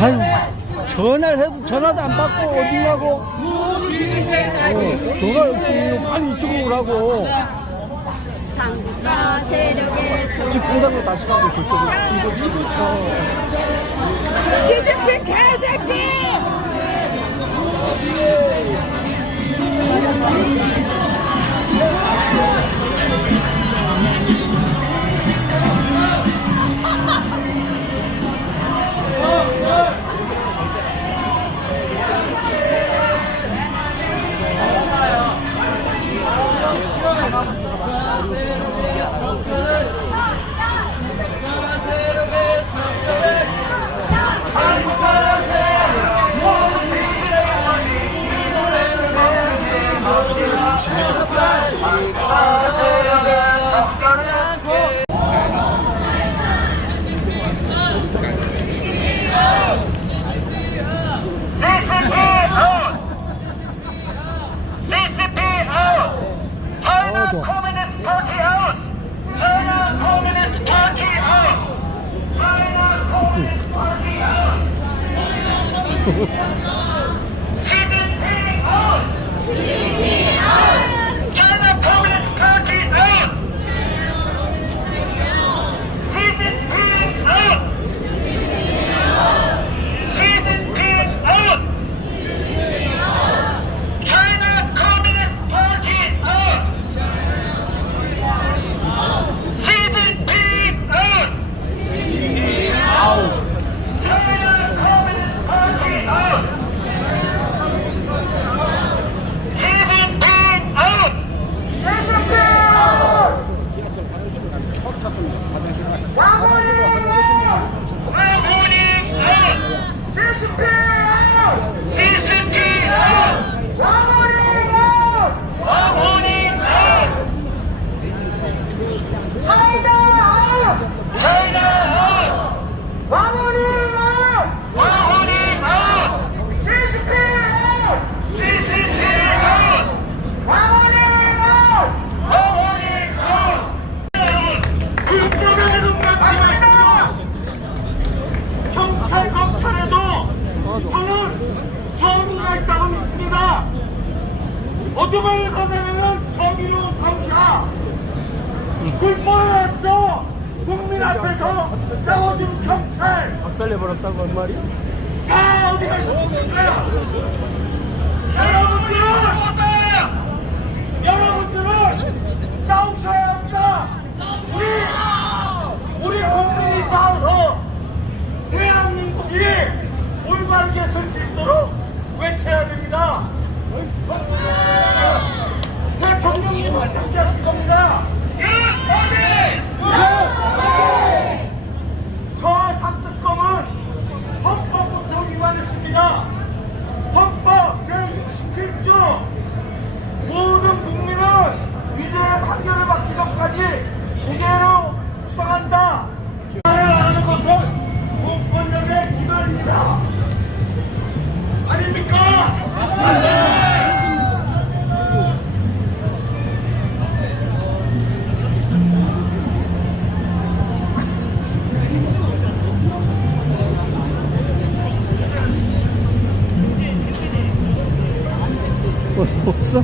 아유, 전화를 해도 전화도 안 받고 어디냐고. 전화 없지. 빨리 이쪽으로 오라고. 지금 강당으로 다시 가고 그쪽으로 이거 치고 쳐. 시진핑 개새끼! 어둠을 걷어내는 정의로운 검사 불법에서 국민 앞에서 싸워준 경찰 박살내버렸다고 한 말이? 다 어디 가셨습니까? 여러분들은 싸우셔야 합니다. 우리 국민이 싸워서 대한민국이 올바르게 설 수 있도록 외쳐야 됩니다. 대통령님은 함께 하실 겁니다. 저 삼특검은 헌법부터 위반했습니다. 헌법 제27조 모든 국민은 유죄의 판결을 받기 전까지 무죄로 추방한다. 말을 안 하는 것은 공권력의 위반입니다. 아닙니까? 맞습니다. 없어?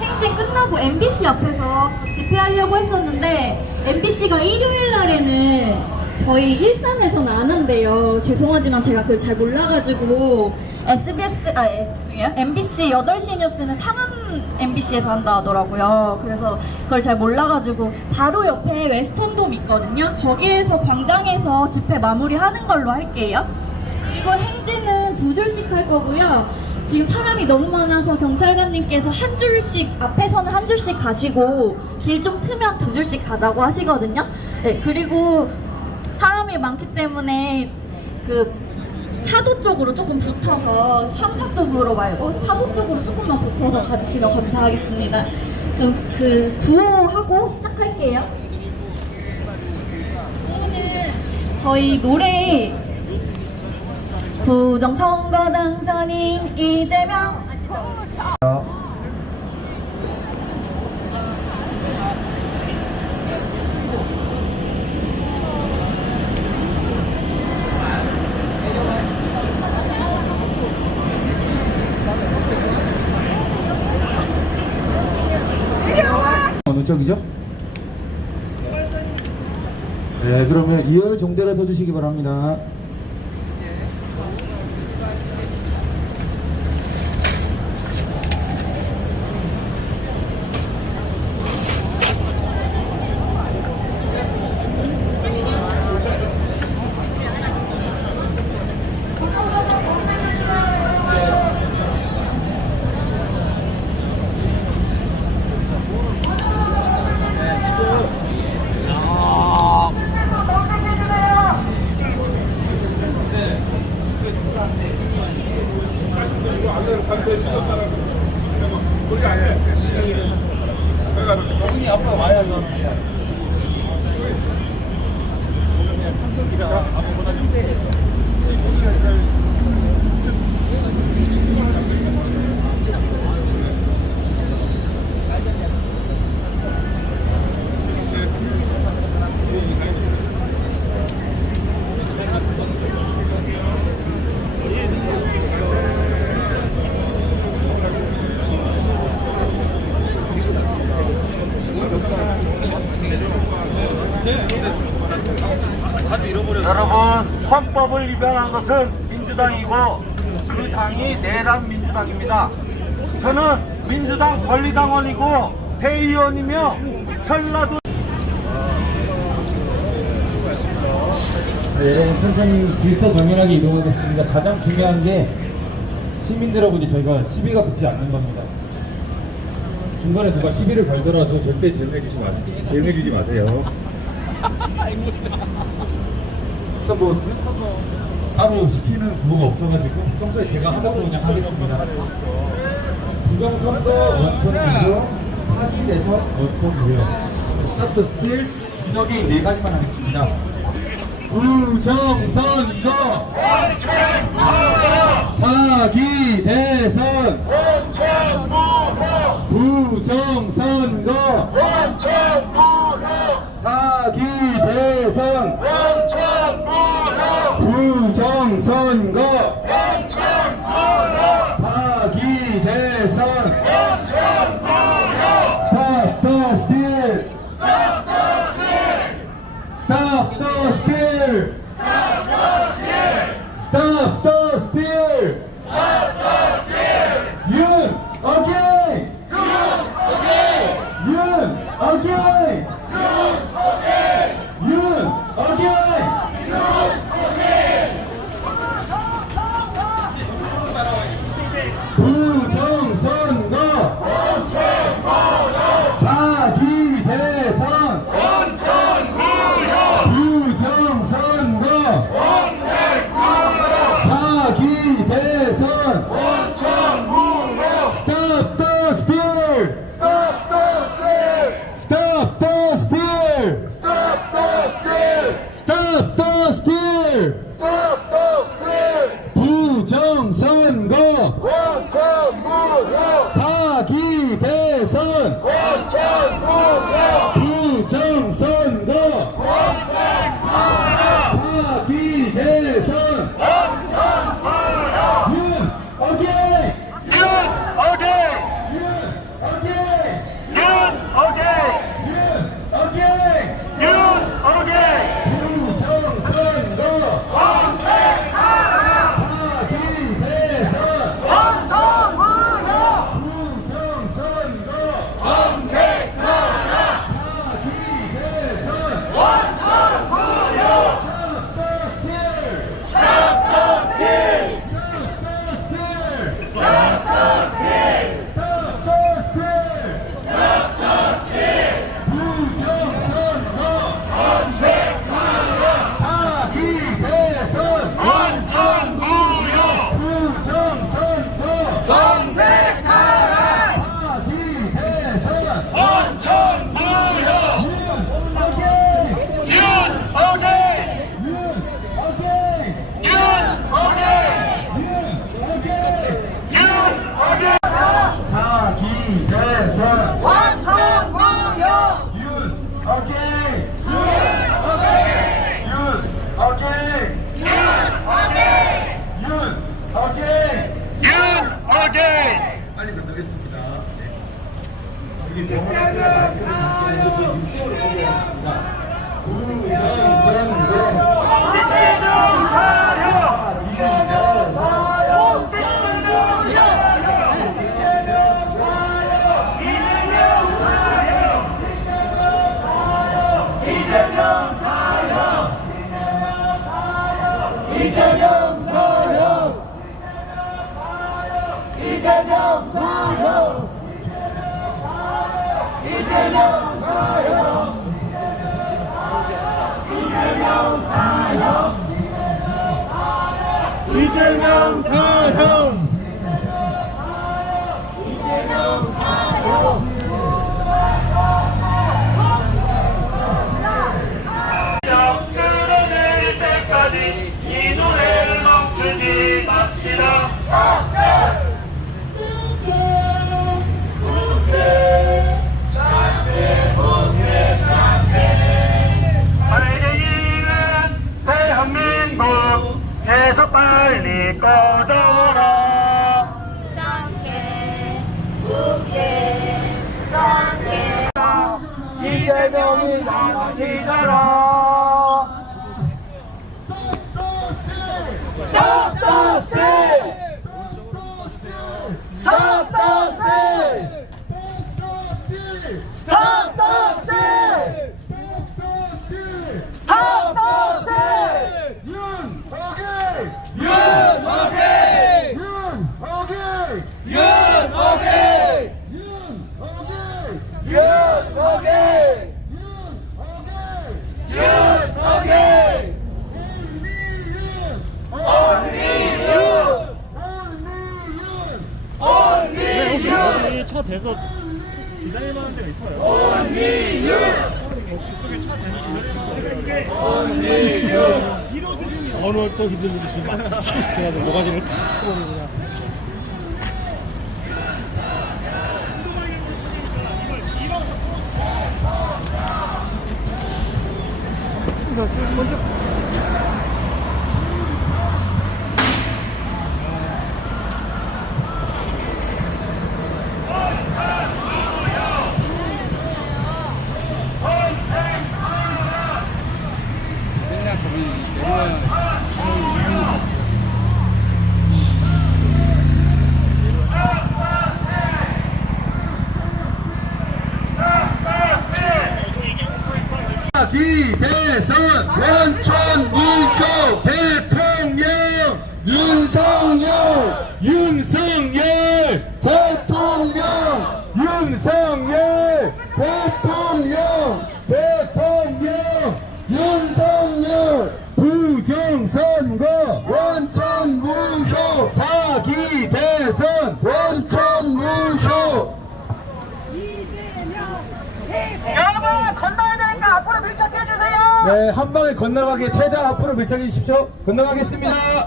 행진 끝나고 MBC 앞에서 집회하려고 했었는데 MBC가 일요일 날에는 저희 일산에서는 안 한대요. 죄송하지만 제가 그걸 잘 몰라가지고 MBC 8시 뉴스는 상암 MBC에서 한다 하더라고요. 그래서 그걸 잘 몰라가지고 바로 옆에 웨스턴돔 있거든요. 거기에서 광장에서 집회 마무리하는 걸로 할게요. 그리고 행진은 2줄씩 할 거고요. 지금 사람이 너무 많아서 경찰관님께서 한 줄씩, 앞에서는 한 줄씩 가시고 길 좀 트면 2줄씩 가자고 하시거든요. 네, 그리고 사람이 많기 때문에 그 차도 쪽으로 조금 붙어서 상가 쪽으로 말고 차도 쪽으로 조금만 붙어서 가주시면 감사하겠습니다. 그럼 그 구호하고 시작할게요. 오늘 저희 노래 부정선거 당선인 이재명 목적이죠? 네, 그러면 2열 종대를 서주시기 바랍니다. 저분이 앞으로 와야죠. 여러분, 헌법을 위반한 것은 민주당이고 그 당이 내란 민주당입니다. 저는 민주당 권리당원이고 대의원이며 전라도 네, 여러분 천천히 질서정연하게 이동하겠습니다. 가장 중요한 게 시민들하고 이제 저희가 시비가 붙지 않는 겁니다. 중간에 누가 시비를 걸더라도 절대 대응해주지 마세요. 일단 뭐 따로 시키는 구호가 없어가지고 평소에 제가 하다 보면 그냥 하겠습니다. 부정선거 원천무효, 사기내서 원천무효, 스타트 스틸, 분혁이 4가지만 하겠습니다. 부정선거 사기 대선 부정선거 사기 대선 부정선거 사기 대선 Stop the steal! Stop the steal! Stop the steal! Yun again! Yun again! Yun again! 부정선거 사기 대선 부정선거 사기 대선 Stop the steal! Stop the steal! Stop the steal! 부정선거 사기 대선 부정선거 사기 대선 윤 어게인 윤 어게인 부정선거 사기 대선 빨리 만나겠습니다. 우리 병원에 마이크를 잡고 저희 뉴스로 보고하겠습니다. 이재명 사형! 끌어낼 때까지 이 노래를 멈추지 맙시다. 빨갱이는 대한민국에서 빨리 꺼져라. 이재명이 나가지잖아. 차 대서 기다릴 만한 데가 있어요. 그쪽에 차 대서 기다릴 만한 데가 있어요. 어느 또 흔들리듯이 막 그냥 모가지를 탁 쳐버리고 그냥. 대선 원천 무효 대통령 윤석열 대통령 윤석열 윤석열 부정선거 원천 무효 사기 대선 원천 무효. 여러분 건너야 되니까 앞으로 밀착해 주세요. 네, 한 방에 건너가게 최대한 앞으로 밀착해 주십시오. 건너가겠습니다.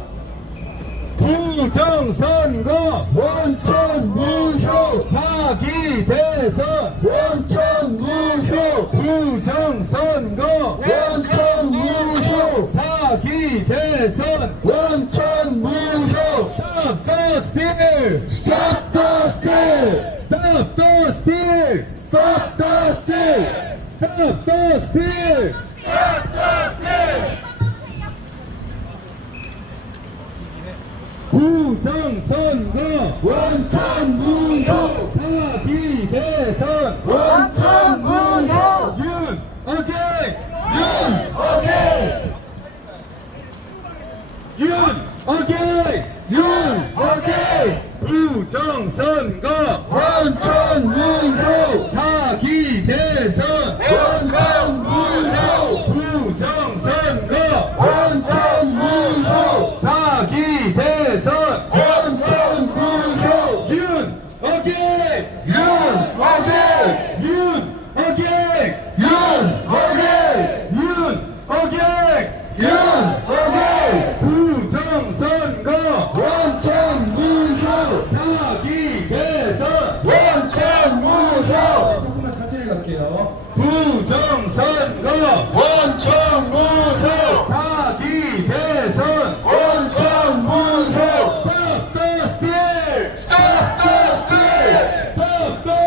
부정선거 원천 무효 사기 대선 원천 무효 부정선거 원천 무효 사기 대선 원천 무효. Stop the steal! Stop the steal! Stop the steal! Stop the steal! Stop the steal! 부정선거 원천 무효 사기 대선 원천 무효 윤 어게인 윤 어게인 부정선거 원천 무효 사기 대선 원천 무효 부정선거 원천 무효 사기 대선 원천 무효 윤 어게인 부정선거 원천 무효 사기 대선 원천 무효 조금만 천천히 갈게요. 부정선거 원천 무효 사기 대선 원천 무효. Stop the steal! Stop the steal! Stop the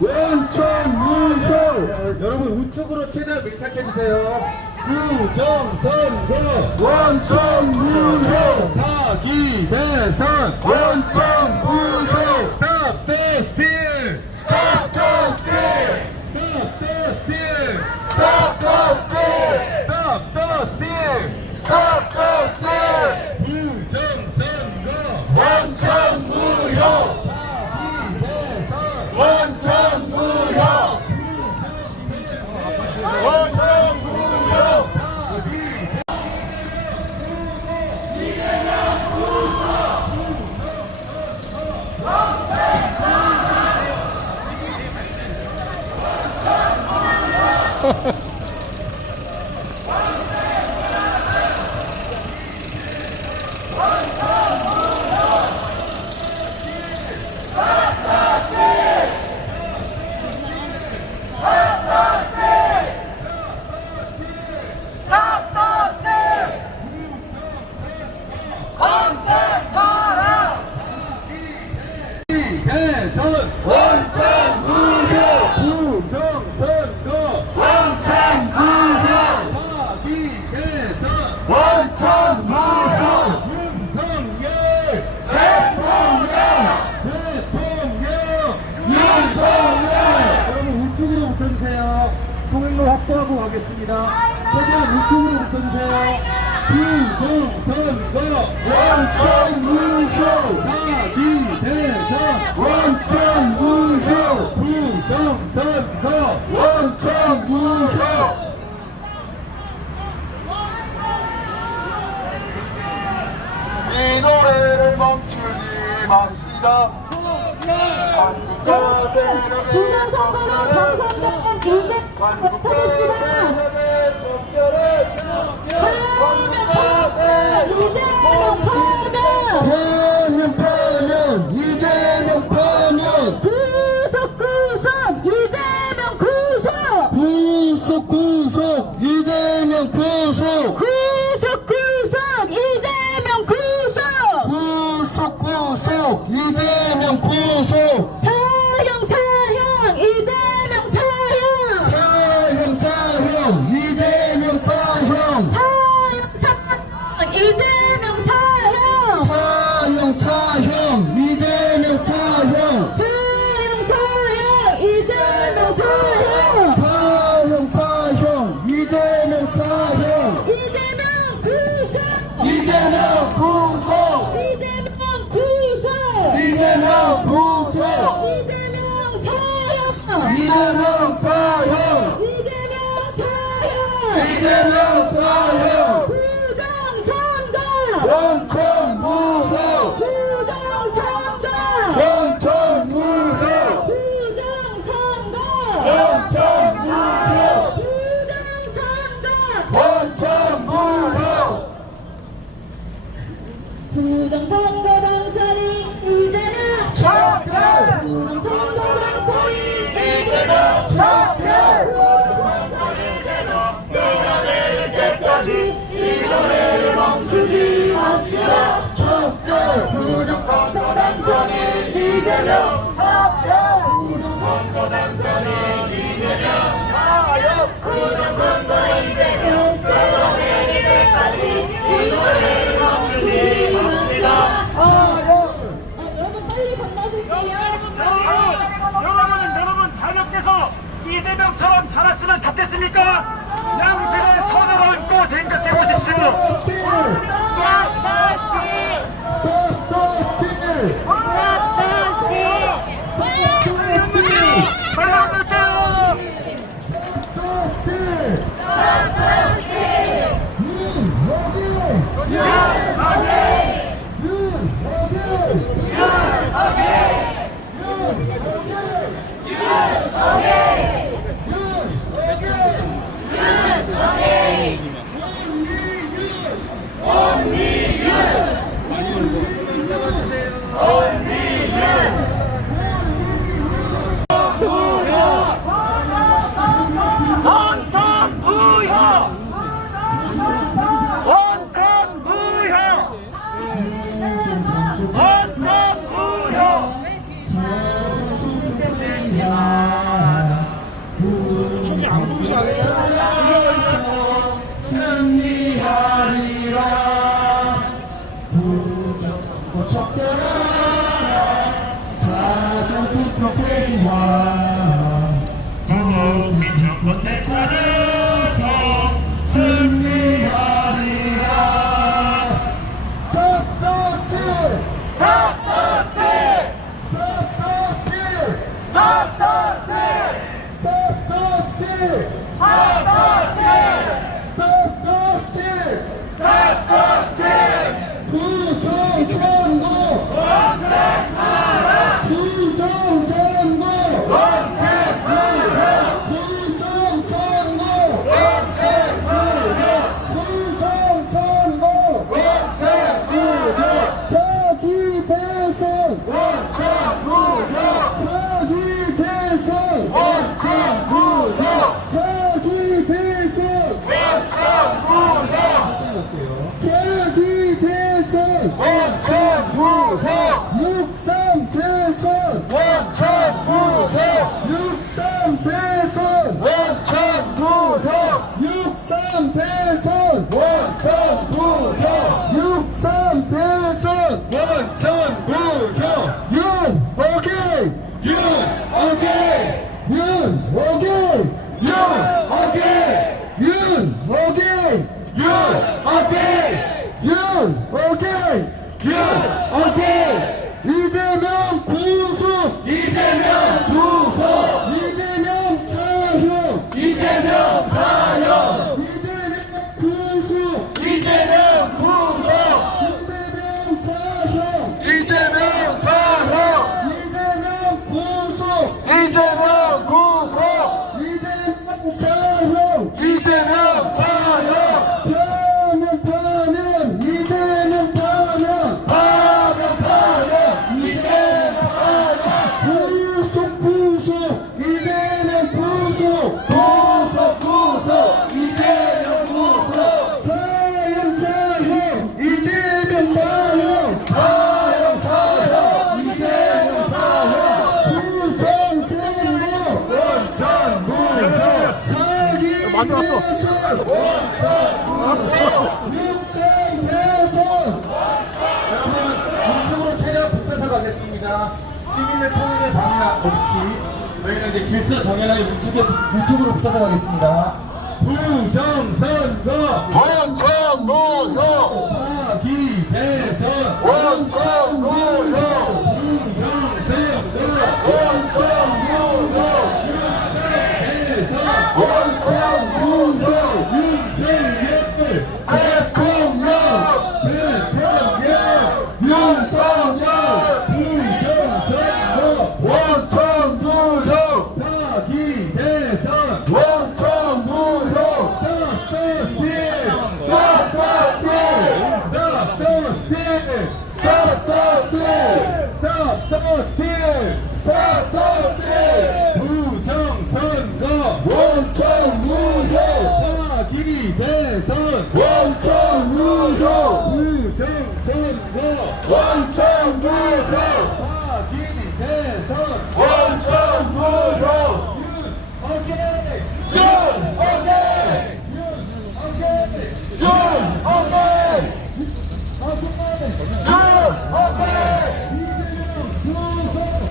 원천무효. 여러분 우측으로 최대한 밀착해주세요. 부정선거 원천무효. 사기 대선 원천무효. Stop the steal! Stop the steal. Stop the steal! Stop the steal. Stop the steal! Stop the steal. 부정선거 원천무효. 원천무효. 원천무효. 대선 원천무효. 부정선거 원천무효. 사기 대선 원천무효. 윤석열 대통령. 윤석열. 여러분 우측으로 붙어주세요. 통행로 확보하고 가겠습니다. 최대한 우측으로 붙어주세요. 부정선거 원천무효. 사기 대선 원천무효. 부정선거 원천무효. 이 노래를 멈추지 맙시다. 부정선거로 당선된 이제 못하겠지만 이재명 파면 구속 이재명 구속 이재명 구속 이재명 구속 사형 이재명 사형 원천무효 부정선거 당선인 이재명 부정선거 당선인 이재명 끌어낼 때까지 이 노래를 멈추지 맙시다. 부정선거 당선인 이재명 부정선거 당선인 이재명 부정선거 이재명 끌어내릴 때까지 이 노래를 멈추지 맙시다. 여러분 빨리 건너실게요. 여러분 자녀께서 이재명처럼 자랐으면 좋겠습니까? 양심의 선을 얹고 생각해 보십시오. 원천무효 위에서 승리하리라. 부정선거 척결하라. 사전투표 폐기와 무모한 정권에 따라서 승리하리라. Stop the steal! Stop the steal! Stop the steal! Stop the steal! Stop the steal! Stop the steal! Stop the steal! Stop the steal! 부정선거! 원책하라! 부정선거! 원책하라! 부정선거! 원책하라! 부정선거! 원책무효! 자기 대선! 원책무효! 자기 대선! 원책무효! 자기 대선! 원책무효! 자기 대선! 원책무효! 육삼 대선! 원책무효! 육삼 대선! 원책무효! 육삼 대선! 원책무효! 육삼 대선! 원책무효! 윤 오케이! 윤 오케이! 윤 오케이! 윤 오케이! 윤 오케이! 윤 오케이! 윤 오케이! 윤 오케이! 이재명 구속! 이재명 구속! 이재명 사형! 이재명 사형! 이재명 구속! 이재명 구속! 이재명 사형! 이재명 사형! 이재명 구속! 이재명 구속! 이재명 사형! 이재명 사형! 파면 이재명 파면 파면 이재명 파면 구속 이재명 구속 구속 이재명 구속 사형 이재명 사형 사형 이재명 사형 부정선거 원천무효 사기 만들었어. 대선 육상 대선 우측으로 최대한 붙어서 가겠습니다. 시민의 통일의 방해 없이 저희는 이제 질서 정연하게 우측으로 붙어서 가겠습니다. 부정선거 원천무효 사기 대선 원천무효 부정선거 원천무효 대선 원천무효 윤석열 대통령 윤석열 부정선거 원천무효 사기 대선 원천무효 Stop the steal! Stop the steal! Stop the steal! Stop the steal! Stop the steal! 부정선거 원천무효 사기 대선 원천무효 부정선거 원천무효 사기 대선 원천무효 오케이! 윤 오케이! 윤 오케이!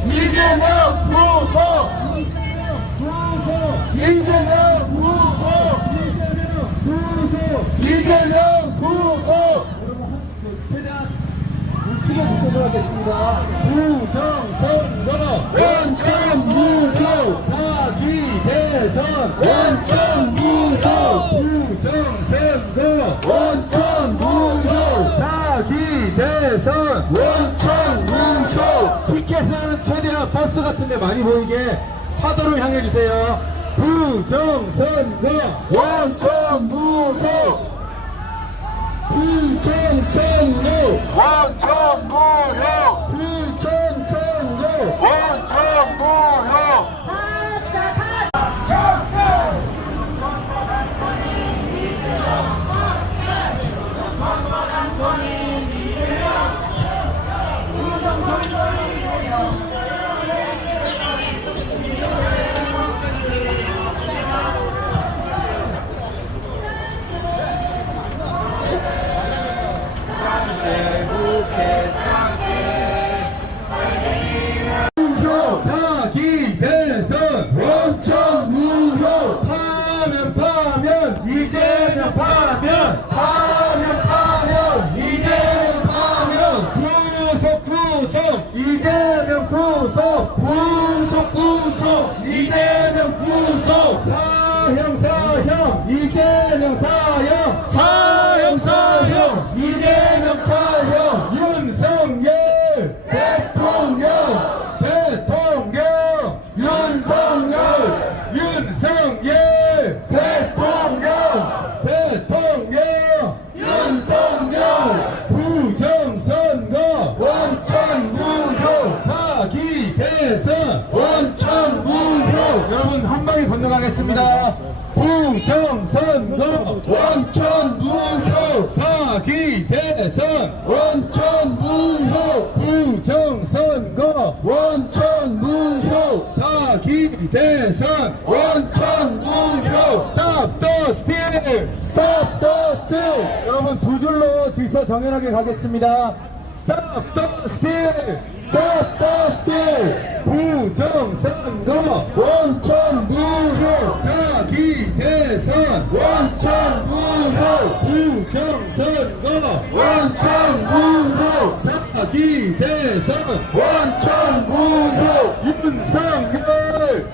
이재명 구속! 이재명 구속! 이재명 구속! 최대한 우측에 붙어서 가겠습니다. 부정선거 원천무효! 사기 대선 원천무효! 부정선거 원천무효! 사기 대선 원천무효! 피켓은 최대한 버스 같은 데 많이 보이게 차도로 향해 주세요. 부정선거 원천무효! 부정선거 원천무효! 부정선거 원천무효! 이재명 구속 사형 이재명 사형 이재명 사형 윤석열 대통령 윤석열 대통령 윤석열 부정선거 원천 무효 사기 대선 원천 무효 여러분 한 방에 건너가겠습니다. 부정선거 원천 무효 사기 대선 원천 무효 부정선거 원천 무효 사기 대선 원천 무효 Stop the steal Stop the steal 여러분 두 줄로 질서 정연하게 가겠습니다. Stop the steal Stop the steal 부정선거 원천 무효 사기 대선 원천 무효 부정선거 원천 무효 사기 대선 원천 무효 윤석열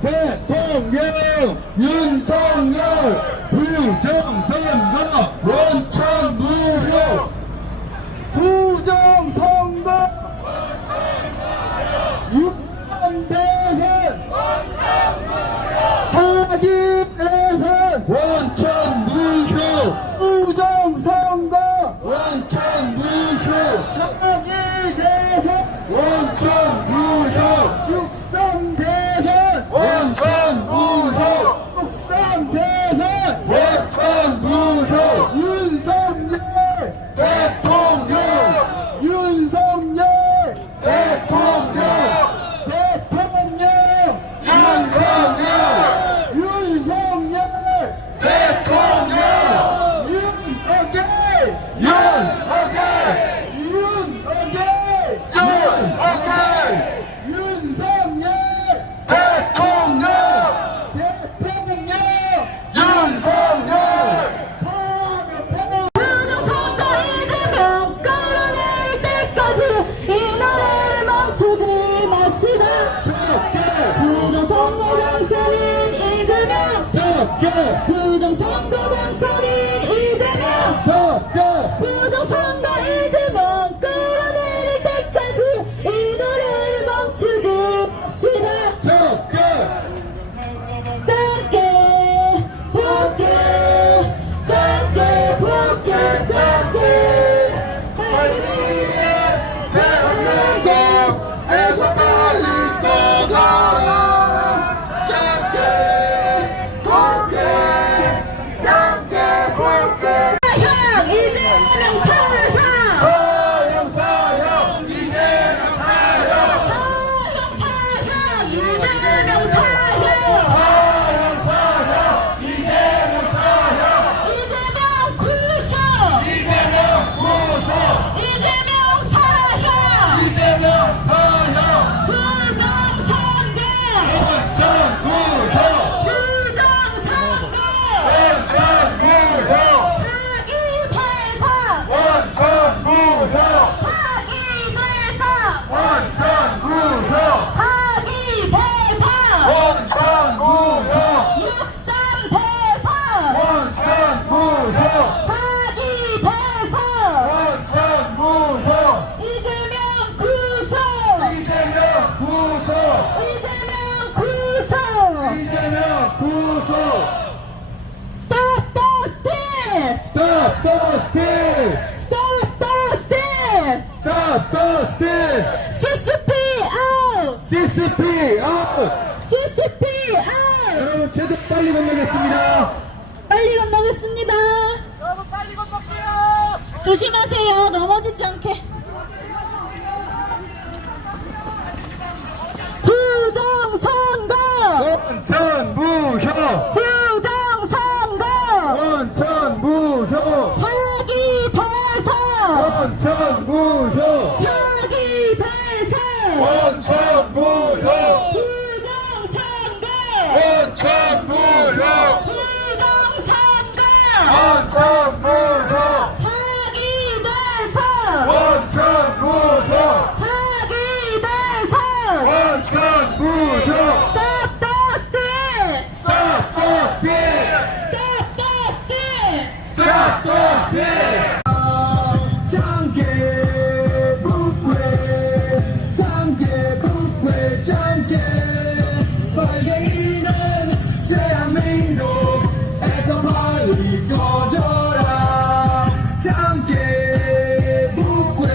대통령 윤석열 부정선거 원천 무효 부정선거 윤석대선 사기 대선 원천 무효 부정선거 원천 무효 사기 대선 원천 무효 육성 대선 원천 무효 육성 대선 원천 무효 윤석열 대통령 윤석열 대통령 부정선거 당선인 이재명 부정선거 이재명 끌어내릴 때까지 이 노래를 멈추지 맙시다. 짧게 붓게 대한민국에서 빨리 꺼져라 CCP out! 여러분 최대 빨리 건너겠습니다. 빨리 건너겠습니다. 여러분 빨리 건너세요. 조심하세요. 넘어지지 않게. 부정선거! 원천 무효 부정선거! 원천 무효 사기 대선! 원천 무효 사기 대선! 원천 무효 부정선거! 원천 무효 부정선거! 원천 무효 사기 대선! 원천 빨갱이는 대한민국에서 빨리 꺼져라. 장개 북괴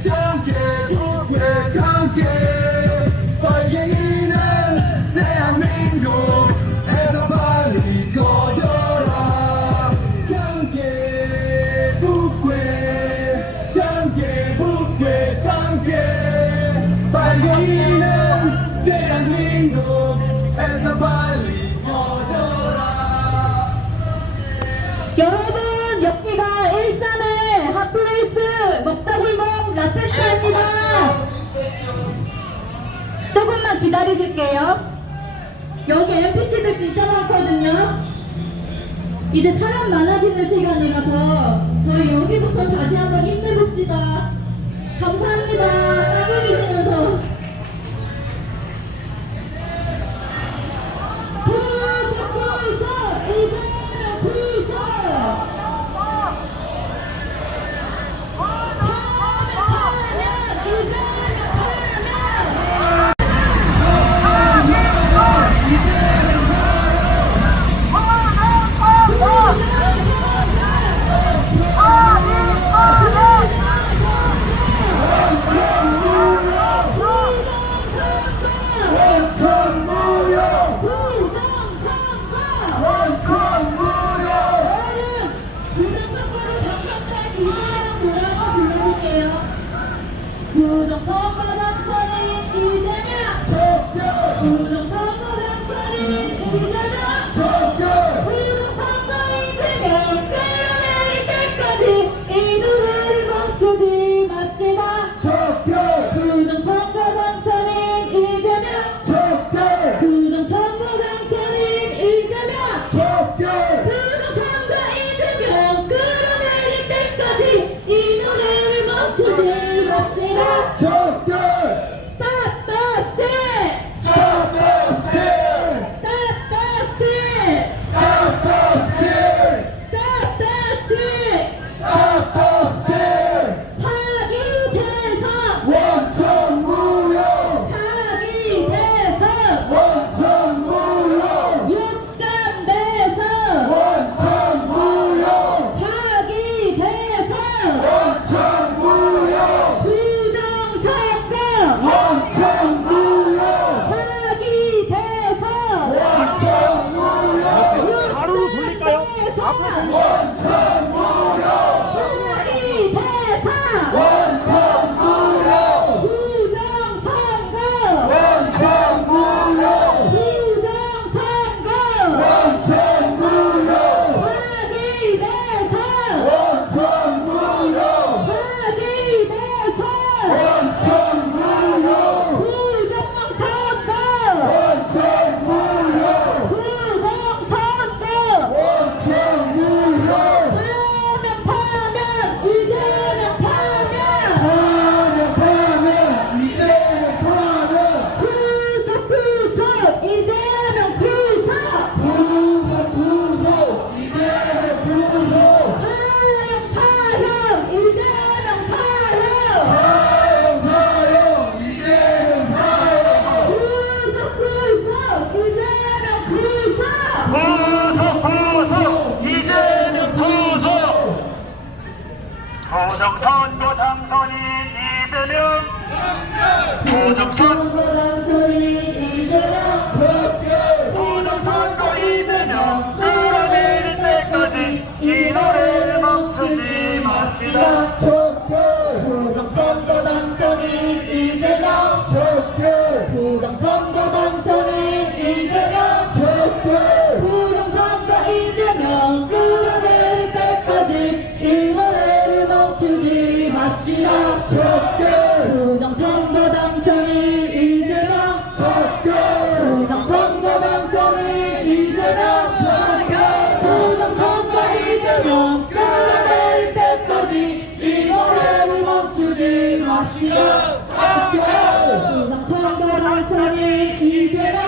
장개 북괴 장개 빨갱이는 대한민국에서 빨리 꺼져라. 장개 북괴 장개 북괴 장개 빨갱이는 대한민국에서 빨리 꺼져라. 여러분, 여기가 일산의 핫플레이스 먹자골목 라페스타입니다. 조금만 기다리실게요. 여기 NPC들 진짜 많거든요. 이제 사람 많아지는 시간이라서 저희 여기부터 다시 한번 힘내봅시다. 감사합니다. 따돌리시면서. 부정선거 당선인 이재명 부정선거 이재명 끌어내릴 때까지 이 노래를 멈추지 맙시다. 부정선거 당선인 이재명 부정선거 당선인 이재명 부정선거 이재명 끌어내릴 때까지 이 노래를 멈추지 맙시다. 부정선거 당선인 이재명 부정선거 당선인 이재명 부정선거 이재명 끌어내릴 때까지 이 노래를 멈추지 맙시다. 부정선거 당선인 이재명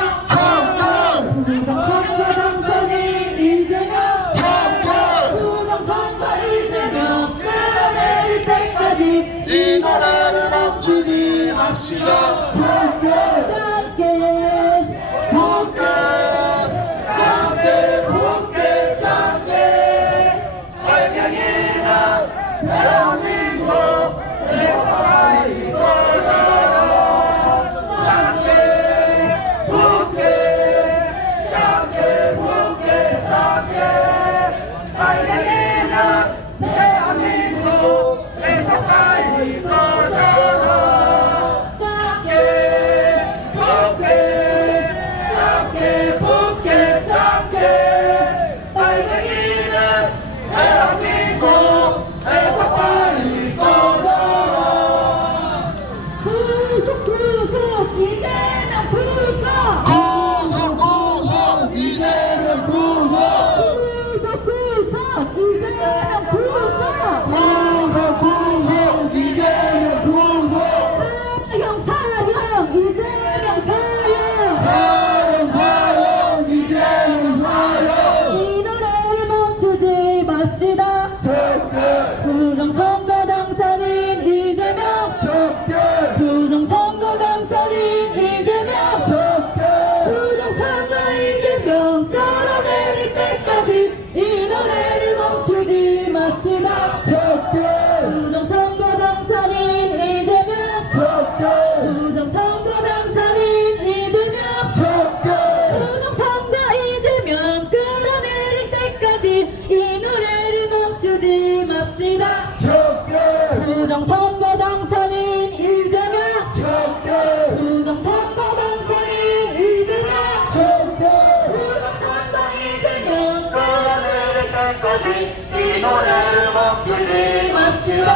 때까지 이 노래를 멈추지 맙시다.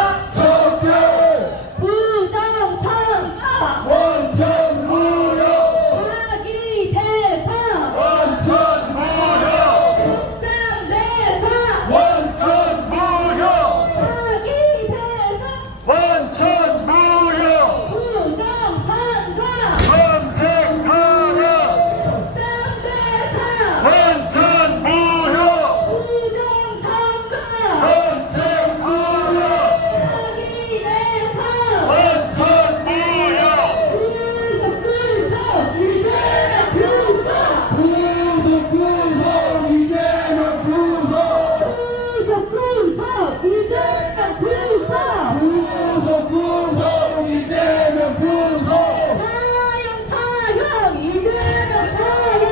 부정선거 원천 무효 사기 대상 원천 무효 국산 대상 원천 무효 사기 대상 원천 무효 부정선거 검색하라 국산 대상 원천 무효 부정선거 원천 무효 사기 대상 원천 무효 구속 이재명 구속 구속 이재명 구속 사형 이재명 사형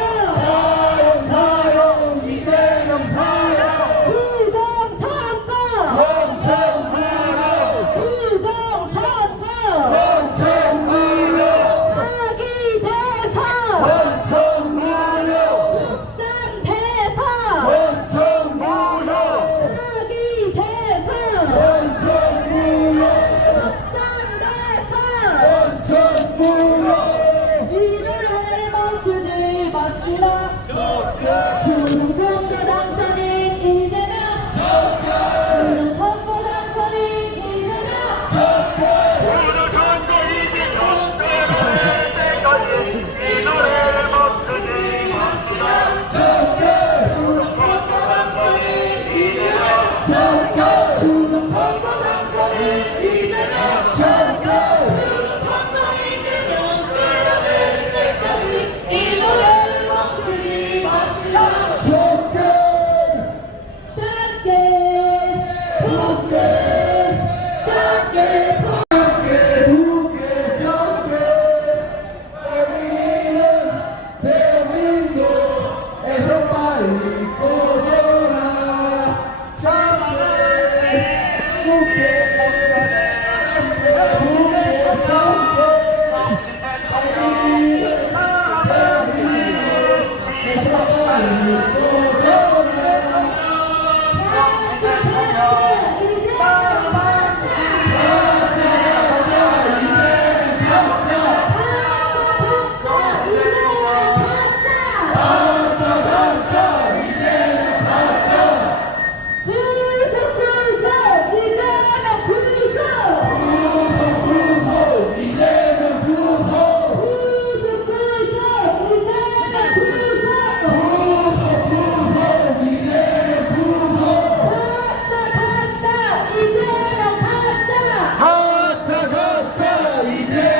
사형 이재명 사형 부정선거 원천 무효 부정선거 원천 무효 사기 대상 원천 무효 국산 대상 원천 무효 사기 대상 원천 무효 국산 대상 원천 무효 이 노래를 멈추지 맙시다. 부정선거 당선인 이재명 부정선거 당선인 이재명 이 노래를 멈추지 맙시다. 짧게 붓게 짧게 대한민국에서 빨리 꺼져라 이재명 구속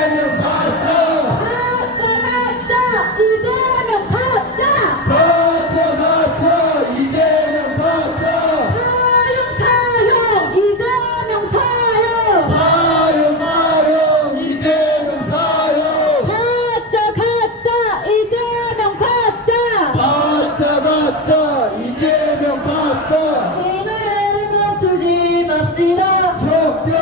이재명 구속 가짜 가짜 이재명 가짜 가짜 가짜 이재명 가짜 사형 사형 이재명 사형 가짜 가짜 이재명 가짜 이 노래를 멈추지 맙시다. 척결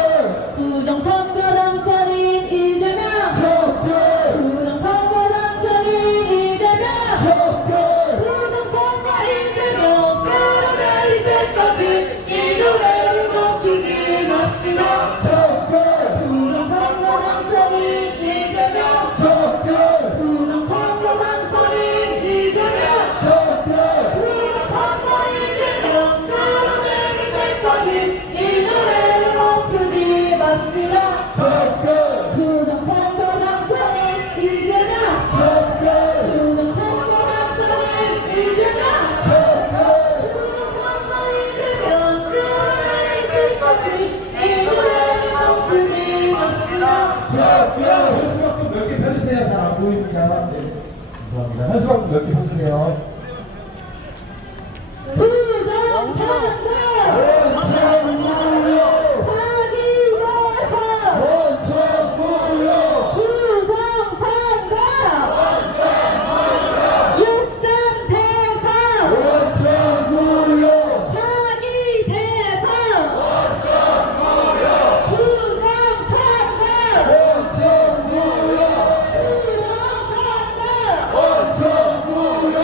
부정선거 당선인 이재명 척결 부정선거 당선인 이재명 척결 부정선거 이재명 끌어내릴 때까지 이 노래를 멈추지 맙시다. 척결 부정선거 당선인 이재명 척결 부정선거 당선인 이재명 척결 부정선거 이재명 끌어내릴 때까지 이 노래를 멈추지 맙시다. 척결 부정선거 당선인 이재명 척결 부정선거 당선인 이재명 부정선거 이재명 끌어내릴 때까지 이 노래를 멈추지 맙시다. 척결 현수막 좀 몇 개 펴주세요. 잘 안 보이니까. 네. 감사합니다. 현수막 좀 몇 개 펴주세요. 부정선거 원천 무효 사기 대상 원천 무효 부정선거 육상 대상 원천 무효 사기 대상 부정선거 원천 무효 부정선거 원천 무효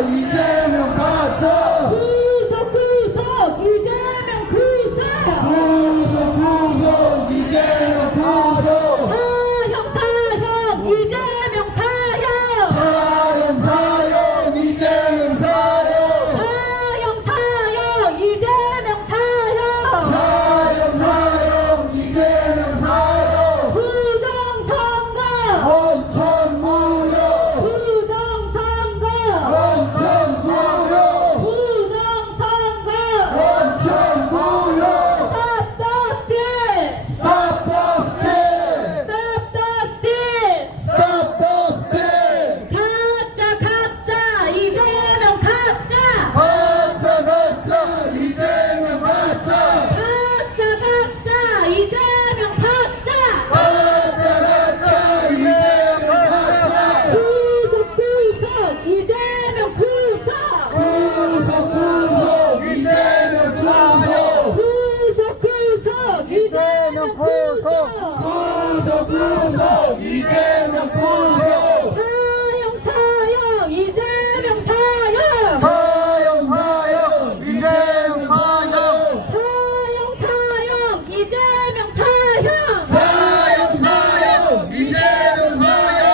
이재명 가짜 구속 이재명 구속 구속 이재명 구속 사형 이재명 사형 사형 이재명 사형 사형 이재명 사형 사형 이재명 사형 부정선거 원천 무효 부정선거 원천 무효 부정선거 원천 무효 Stop the steal! Stop the Stop the steal! steal! Stop the steal! 가짜 이재명 가짜 가짜 이재명 가짜 가짜 이재명 가짜 가짜 이재명 가짜 구속 이재명 구속 구속 이재명 구속 구속 이재명 구속 구속 이재명 구속 사형 이재명 사형 사형 이재명 사형 사형 이재명 사형 사형 이재명 사형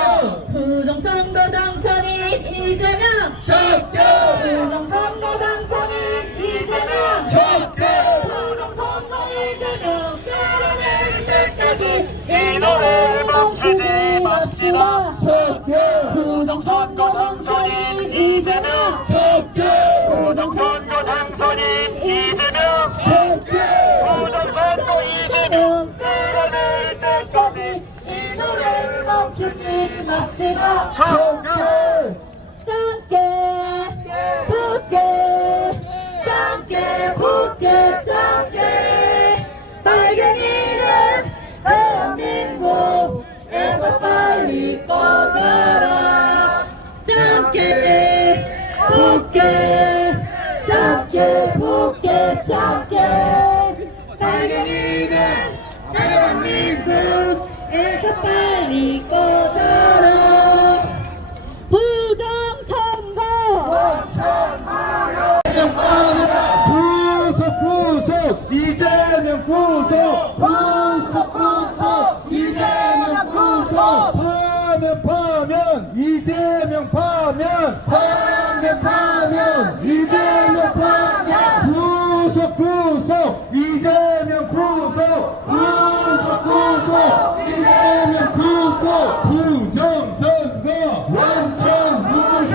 부정선거 당선인 이재명 적격 부정선거 당선인 이재명 적격 부정선거 이재명 끌어내릴 때까지 이 노래를 멈추지 맙시다. 적격 부정선거 당선인 이재명 적격 부정선거 당선인 이재명, 적격 부정선거 이재명 끌어낼 때까지 이 노래를 멈추지 맙시다. 적격 짱깨 붙게 짱깨 붙게 짱깨 빨갱이는 대한민국에서 빨리 꺼져라. 짱깨 붙게 짱깨 붙게 짱깨 빨갱이는 대한민국에서 빨리 꺼져라. 부정선거 파면 이재명 파면 구속 이재명 구속 이재명 구속 부정선거 완전 무효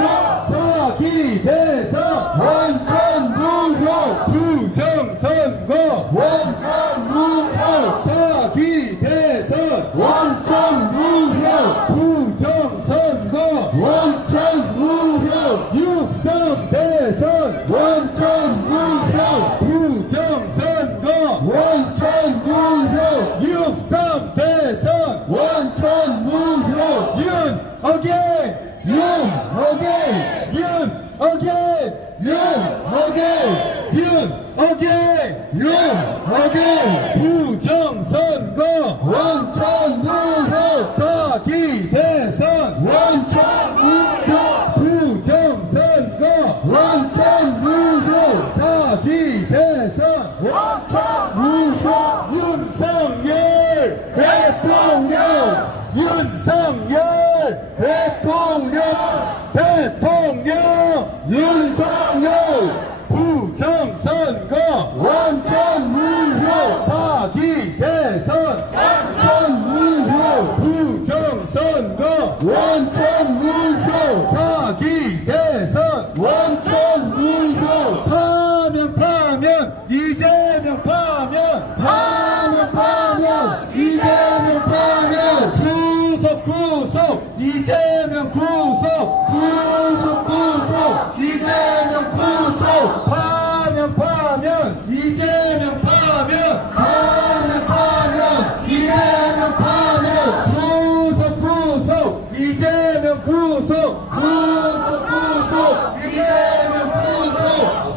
사기 대선 완전 무효 부정선거 완전 무효 사기 대선 완전 무효 부정선거 완전 무효 육성 대선 완전 무효 부정선거 완전 무효 육성 대선 완전 무효 윤어게인 윤어게인 부정선거 완전 무효 사기 대선 완전 무효 부정선거 완전 무효 사기 대선 완전 무효 윤석열 대통령 윤석열 대통령 윤석열 부정선거 완전 무효 사기 대선 완전 무효 부정선거 완전 무효 사기 대선 완전 무효 파면 이재명 파면 이재명 파면 구속 이재명 구속 이재명 구속 파면 이재명 파면 이재명 파면 구속 이재명 구속 이재명 구속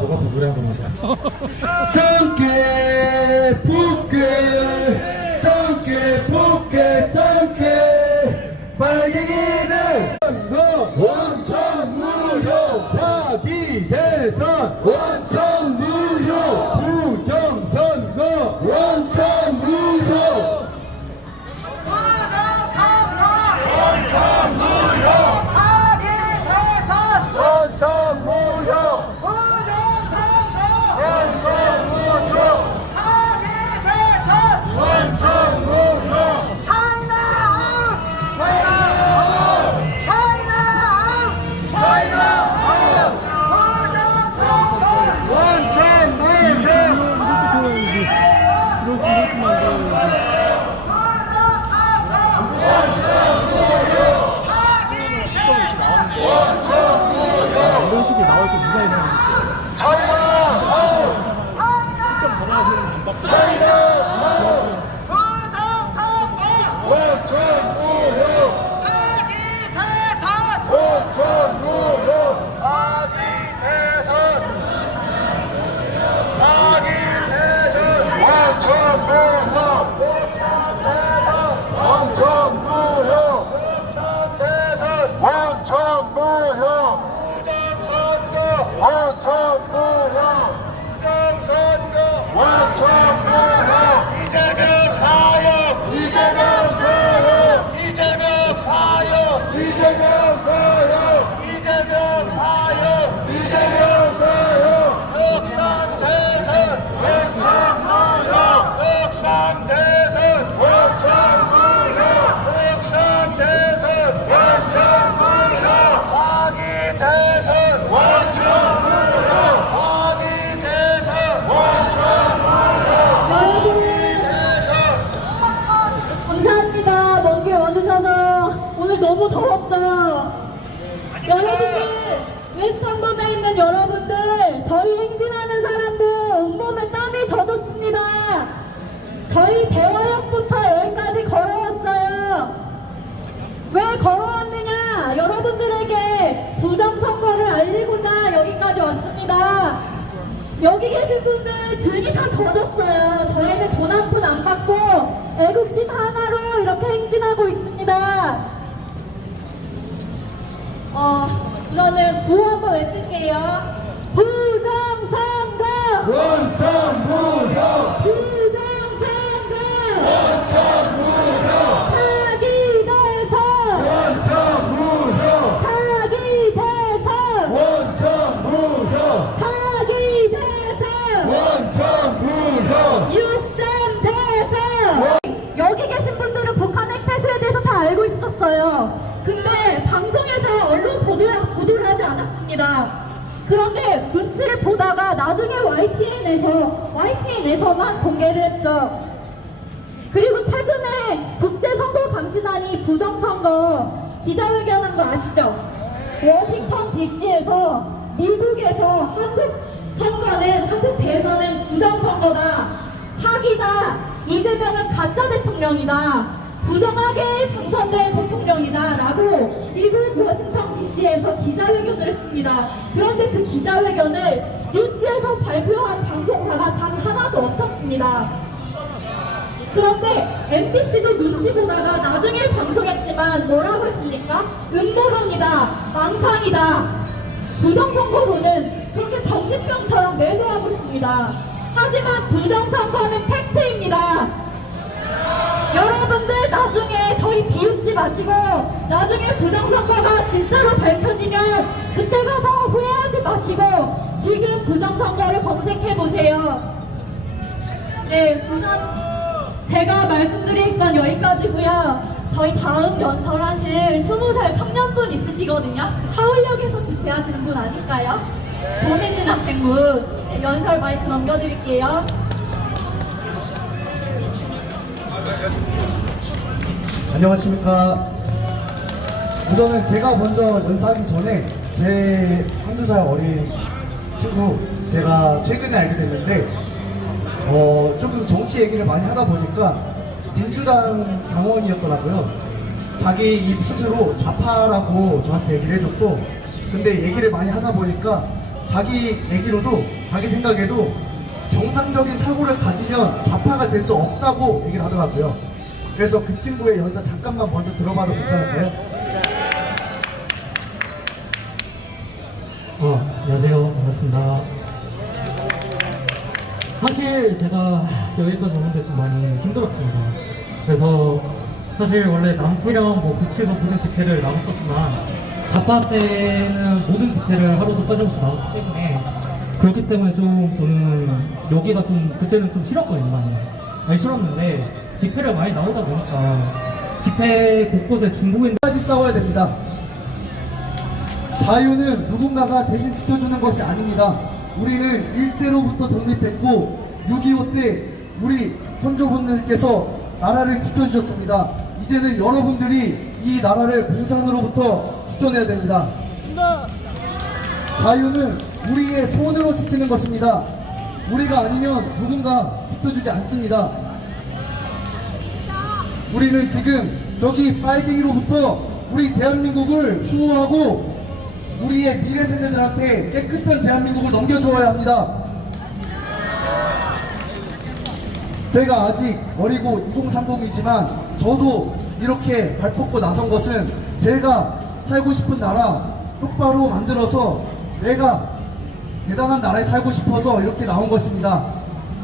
뭐가 부부래 한 번만 짱깨 푸깨 빨갱이들 완전 무효 사기 대선 완전 무효 부정선거 완전 무효 원천 무효 원천 무효 원천 무효 이런 식으로 나올 때 누가 있는 원천 무효 원천 무효 사기 대선 원천 무효 원천 무효 원천 무효 원천 무효 원천 무효 이재명 사형 이재명 사형 이재명 사형 이재명 사형 이재명 사형 이재명 사형 흑산 대선 원천 무효 흑산 대선 원천 무효 흑산 대선 원천 무효 사기 대선 원천 무효 사기 대선 원천 감사합니다. 먼 길 와주셔서 오늘 너무 더웠어요. 여러분들, 웨스턴돔에 있는 여러분들, 저희 행진하는 사람들 온몸에 땀이 젖었습니다. 저희 대화역부터 여기까지 걸어왔어요. 왜 걸어왔느냐? 여러분들에게 부정선거를 알리고자 여기까지 왔습니다. 여기 계신 분들 등이 다 젖었어요. 저희는 돈 한 푼 안 받고 애국심 하나로 이렇게 행진하고 있습니다. 우선은 구호 한번 외칠게요. 부정선거! 원천 무효 부정선거! 원천 무효 사기 대선! 원천 무효 사기 대선! 없었습니다. 그런데 눈치를 보다가 나중에 YTN에서만 공개를 했죠. 그리고 최근에 국제선거감시단이 부정선거 기자회견한 거 아시죠? 워싱턴 DC에서 미국에서 한국 대선은 부정선거다, 사기다, 이재명은 가짜 대통령이다, 부정하게 당선된 대통령이다 라고 미국 워싱턴 DC에서 기자회견을 했습니다. 그런데 그 기자회견을 뉴스에서 발표한 방송사가 단 하나도 없었습니다. 그런데 MBC도 눈치 보다가 나중에 방송했지만 뭐라고 했습니까? 음모론이다, 망상이다, 부정선거론은 그렇게 정신병처럼 매도하고 있습니다. 하지만 부정선거는 팩트입니다. 여러분들 나중에 저희 비웃지 마시고 나중에 부정선거가 진짜로 밝혀지면 그때 가서 후회하지 마시고 지금 부정선거를 검색해보세요. 네, 우선 제가 말씀드릴 건 여기까지고요. 저희 다음 연설하실 20살 청년분 있으시거든요. 서울역에서 집회하시는 분 아실까요? 조민진 학생분. 네, 연설 마이크 넘겨드릴게요. 안녕하십니까. 우선은 제가 먼저 연사하기 전에 제 한두 살 어린 친구 제가 최근에 알게 됐는데 조금 정치 얘기를 많이 하다 보니까 민주당 당원이었더라고요. 자기 입 스스로 좌파라고 저한테 얘기를 해줬고, 근데 얘기를 많이 하다 보니까 자기 얘기로도 자기 생각에도 정상적인 사고를 가지면 좌파가 될 수 없다고 얘기를 하더라고요. 그래서 그 친구의 연사 잠깐만 먼저 들어봐도 괜찮을까요? 안녕하세요. 반갑습니다. 사실 제가 여기까지 오는데 좀 많이 힘들었습니다. 그래서 사실 원래 남태령 구치소 모든 집회를 나갔었지만 좌파 때는 모든 집회를 하루도 빠짐없이 나왔기 때문에 그렇기 때문에 좀 저는 여기가 좀 그때는 좀 싫었거든요. 많이 싫었는데 집회를 많이 나오다 보니까 집회 곳곳에 중국인까지 싸워야 됩니다. 자유는 누군가가 대신 지켜주는 것이 아닙니다. 우리는 일제로부터 독립했고 6.25 때 우리 선조분들께서 나라를 지켜주셨습니다. 이제는 여러분들이 이 나라를 공산으로부터 지켜내야 됩니다. 자유는 우리의 손으로 지키는 것입니다. 우리가 아니면 누군가 지켜주지 않습니다. 우리는 지금 저기 빨갱이로부터 우리 대한민국을 수호하고 우리의 미래 세대들한테 깨끗한 대한민국을 넘겨주어야 합니다. 제가 아직 어리고 2030이지만 저도 이렇게 발 뻗고 나선 것은 제가 살고 싶은 나라 똑바로 만들어서 내가 대단한 나라에 살고 싶어서 이렇게 나온 것입니다.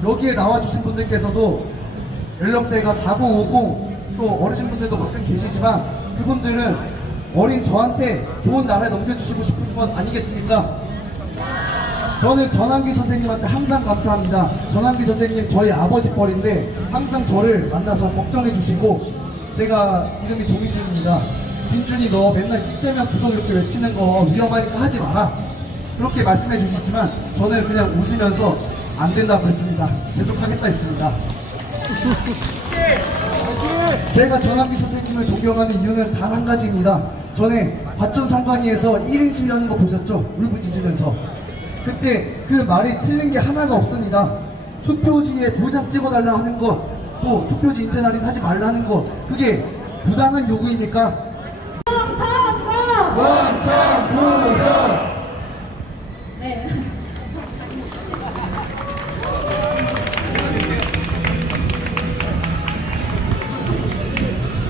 여기에 나와주신 분들께서도 연령대가 4050 또 어르신분들도 가끔 계시지만 그분들은 어린 저한테 좋은 나라에 넘겨주시고 싶은 건 아니겠습니까? 저는 전환기 선생님한테 항상 감사합니다. 전환기 선생님 저희 아버지 뻘인데 항상 저를 만나서 걱정해 주시고, 제가 이름이 조민준입니다. 민준이 너 맨날 찢자면 구석 이렇게 외치는 거 위험하니까 하지 마라, 그렇게 말씀해 주시지만 저는 그냥 웃으면서 안 된다고 했습니다. 계속 하겠다 했습니다. 제가 전환기 선생님을 존경하는 이유는 단 한 가지입니다. 전에 과천성관위에서 1인실 하는 거 보셨죠? 울부짖으면서. 그때 그 말이 틀린 게 하나가 없습니다. 투표지에 도장 찍어달라 하는 것, 또 투표지 인쇄 날인 하지 말라 하는 것, 그게 부당한 요구입니까? 원천무효. 네.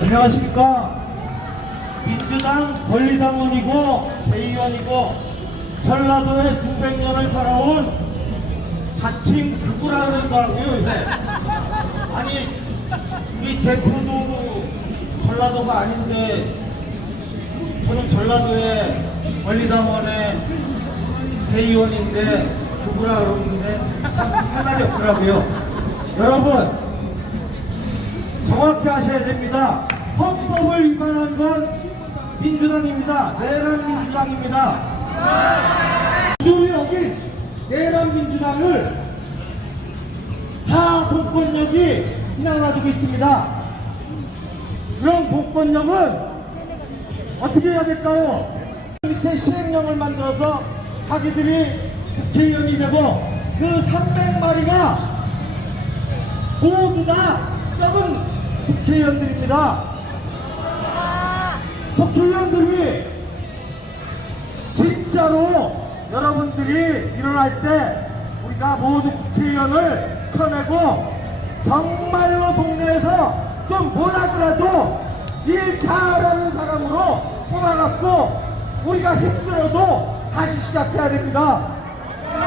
안녕하십니까. 민주당 권리당원이고 대의원이고 전라도에 수백 년을 살아온 자칭 극우라는 거라고요 요새. 아니 우리 대표도 전라도가 아닌데 저는 전라도의 권리당원의 대의원인데 극우라 그러는데 참 할 말이 없더라고요. 여러분 정확히 하셔야 됩니다. 헌법을 위반한 건 민주당입니다. 내란 민주당입니다. 구조를 어긴 내란민주당을 다 공권력이 그냥 놔두고 있습니다. 그런 공권력은 어떻게 해야 될까요? 밑에 시행령을 만들어서 자기들이 국회의원이 되고 그 300마리가 모두 다 썩은 국회의원들입니다. 국회의원들이 진짜로 여러분들이 일어날 때 우리가 모두 국회의원을 쳐내고 정말로 동네에서 좀 못하더라도 일 잘하는 사람으로 뽑아갖고 우리가 힘들어도 다시 시작해야 됩니다.